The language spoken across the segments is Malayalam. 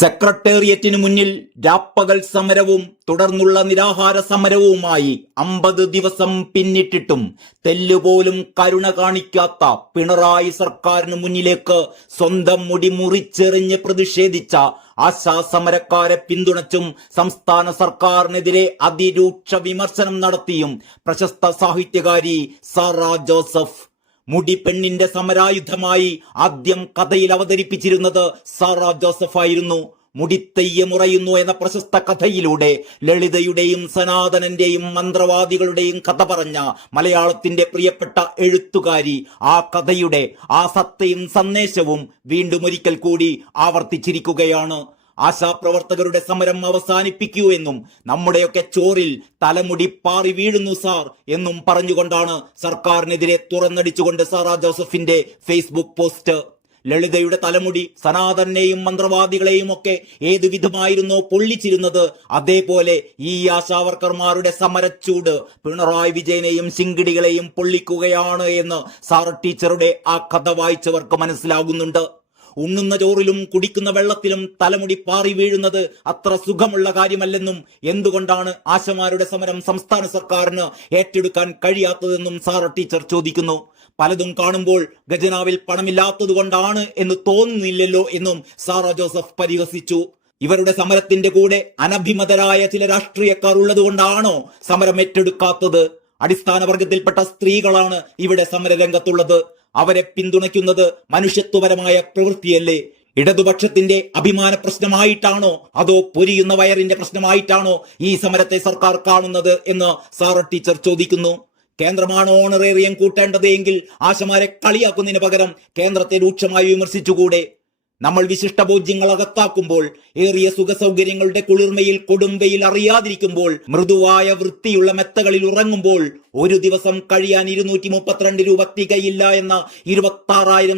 സെക്രട്ടേറിയറ്റിനു മുന്നിൽ രാപ്പകൽ സമരവും തുടർന്നുള്ള നിരാഹാര സമരവുമായി അമ്പത് ദിവസം പിന്നിട്ടിട്ടും തെല്ലുപോലും കരുണ കാണിക്കാത്ത പിണറായി സർക്കാരിന് മുന്നിലേക്ക് സ്വന്തം മുടി മുറിച്ചെറിഞ്ഞ് പ്രതിഷേധിച്ച ആശാ സമരക്കാരെ പിന്തുണച്ചും സംസ്ഥാന സർക്കാരിനെതിരെ അതിരൂക്ഷ വിമർശനം നടത്തിയും പ്രശസ്ത സാഹിത്യകാരി സാറ ജോസഫ് മുടി പെണ്ണിന്റെ സമരായുധമായി ആദ്യം കഥയിൽ അവതരിപ്പിച്ചിരുന്നത് സാറ ജോസഫ് ആയിരുന്നു. മുടിത്തെയ്യമുറയുന്നു എന്ന പ്രശസ്ത കഥയിലൂടെ ലളിതയുടെയും സനാതനന്റെയും മന്ത്രവാദികളുടെയും കഥ പറഞ്ഞ മലയാളത്തിന്റെ പ്രിയപ്പെട്ട എഴുത്തുകാരി ആ കഥയുടെ ആ സത്തയും സന്ദേശവും വീണ്ടും ഒരിക്കൽ കൂടി ആവർത്തിച്ചിരിക്കുകയാണ്. ആശാപ്രവർത്തകരുടെ സമരം അവസാനിപ്പിക്കൂ എന്നും നമ്മുടെയൊക്കെ ചോറിൽ തലമുടി പാറി വീഴുന്നു സാർ എന്നും പറഞ്ഞുകൊണ്ടാണ് സർക്കാരിനെതിരെ തുറന്നടിച്ചുകൊണ്ട് സാറാ ജോസഫിന്റെ ഫേസ്ബുക്ക് പോസ്റ്റ്. ലളിതയുടെ തലമുടി സനാതനെയും മന്ത്രവാദികളെയും ഒക്കെ ഏതു വിധമായിരുന്നോ പൊള്ളിച്ചിരുന്നത് അതേപോലെ ഈ ആശാവർക്കർമാരുടെ സമരച്ചൂട് പിണറായി വിജയനെയും ശിങ്കിടികളെയും പൊള്ളിക്കുകയാണ് എന്ന് സാർ ടീച്ചറുടെ ആ കഥ വായിച്ചവർക്ക് മനസ്സിലാകുന്നുണ്ട്. ഉണ്ണുന്ന ചോറിലും കുടിക്കുന്ന വെള്ളത്തിലും തലമുടി പാറി വീഴുന്നത് അത്ര സുഖമുള്ള കാര്യമല്ലെന്നും എന്തുകൊണ്ടാണ് ആശമാരുടെ സമരം സംസ്ഥാന സർക്കാരിന് ഏറ്റെടുക്കാൻ കഴിയാത്തതെന്നും സാർ ടീച്ചർ ചോദിക്കുന്നു. പലതും കാണുമ്പോൾ ഖജനാവിൽ പണമില്ലാത്തത് കൊണ്ടാണ് എന്ന് തോന്നുന്നില്ലല്ലോ എന്നും സാറ ജോസഫ് പരിഹസിച്ചു. ഇവരുടെ സമരത്തിന്റെ കൂടെ അനഭിമതരായ ചില രാഷ്ട്രീയക്കാർ ഉള്ളതുകൊണ്ടാണോ സമരം ഏറ്റെടുക്കാത്തത്? അടിസ്ഥാന വർഗത്തിൽപ്പെട്ട സ്ത്രീകളാണ് ഇവിടെ സമരരംഗത്തുള്ളത്. അവരെ പിന്തുണയ്ക്കുന്നത് മനുഷ്യത്വപരമായ പ്രവൃത്തിയല്ലേ? ഇടതുപക്ഷത്തിന്റെ അഭിമാന പ്രശ്നമായിട്ടാണോ? അതോ പൊരിയുന്ന വയറിന്റെ പ്രശ്നമായിട്ടാണോ ഈ സമരത്തെ സർക്കാർ കാണുന്നത് എന്ന് സാറ ടീച്ചർ ചോദിക്കുന്നു. കേന്ദ്രമാണ് ഓണറേറിയം കൂട്ടേണ്ടത് എങ്കിൽ ആശമാരെ കളിയാക്കുന്നതിന് പകരം കേന്ദ്രത്തെ രൂക്ഷമായി വിമർശിച്ചുകൂടെ? നമ്മൾ വിശിഷ്ട ബോധ്യങ്ങൾ അകത്താക്കുമ്പോൾ ഏറിയ സുഖസൗകര്യങ്ങളുടെ കുളിർമയിൽ കൊടുമ്പയിൽ അറിയാതിരിക്കുമ്പോൾ മൃദുവായ വൃത്തിയുള്ള മെത്തകളിൽ ഉറങ്ങുമ്പോൾ ഒരു ദിവസം കഴിയാൻ ഇരുന്നൂറ്റി മുപ്പത്തിരണ്ട് രൂപ തികയില്ല എന്ന ഇരുപത്തി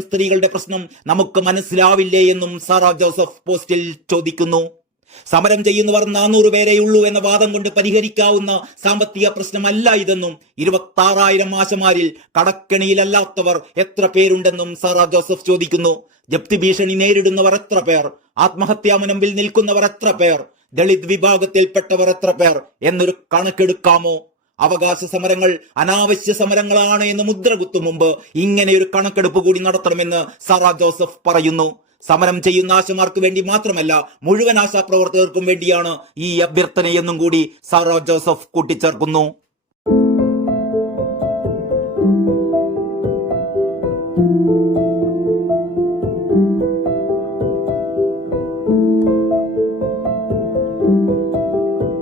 സ്ത്രീകളുടെ പ്രശ്നം നമുക്ക് മനസ്സിലാവില്ലേ എന്നും സാറ ജോസഫ് പോസ്റ്റിൽ ചോദിക്കുന്നു. സമരം ചെയ്യുന്നവർ നാനൂറ് പേരെയുള്ളൂ എന്ന വാദം കൊണ്ട് പരിഹരിക്കാവുന്ന സാമ്പത്തിക പ്രശ്നമല്ല ഇതെന്നും ഇരുപത്തി ആറായിരം ആശമാരിൽ കടക്കെണിയിലല്ലാത്തവർ എത്ര പേരുണ്ടെന്നും സാറാ ജോസഫ് ചോദിക്കുന്നു. ജപ്തി ഭീഷണി നേരിടുന്നവർ എത്ര പേർ? ആത്മഹത്യാ മുനമ്പിൽ നിൽക്കുന്നവർ എത്ര പേർ? ദളിത് വിഭാഗത്തിൽപ്പെട്ടവർ എത്ര പേർ? എന്നൊരു കണക്കെടുക്കാമോ? അവകാശ സമരങ്ങൾ അനാവശ്യ സമരങ്ങളാണ് എന്ന് മുദ്ര കുത്തും മുമ്പ് ഇങ്ങനെ ഒരു കണക്കെടുപ്പ് കൂടി നടത്തണമെന്ന് സാറാ ജോസഫ് പറയുന്നു. സമരം ചെയ്യുന്ന ആശമാർക്ക് വേണ്ടി മാത്രമല്ല മുഴുവൻ ആശാപ്രവർത്തകർക്കും വേണ്ടിയാണ് ഈ അഭ്യർത്ഥനയെന്നും കൂടി സാറോ ജോസഫ് കൂട്ടിച്ചേർക്കുന്നു.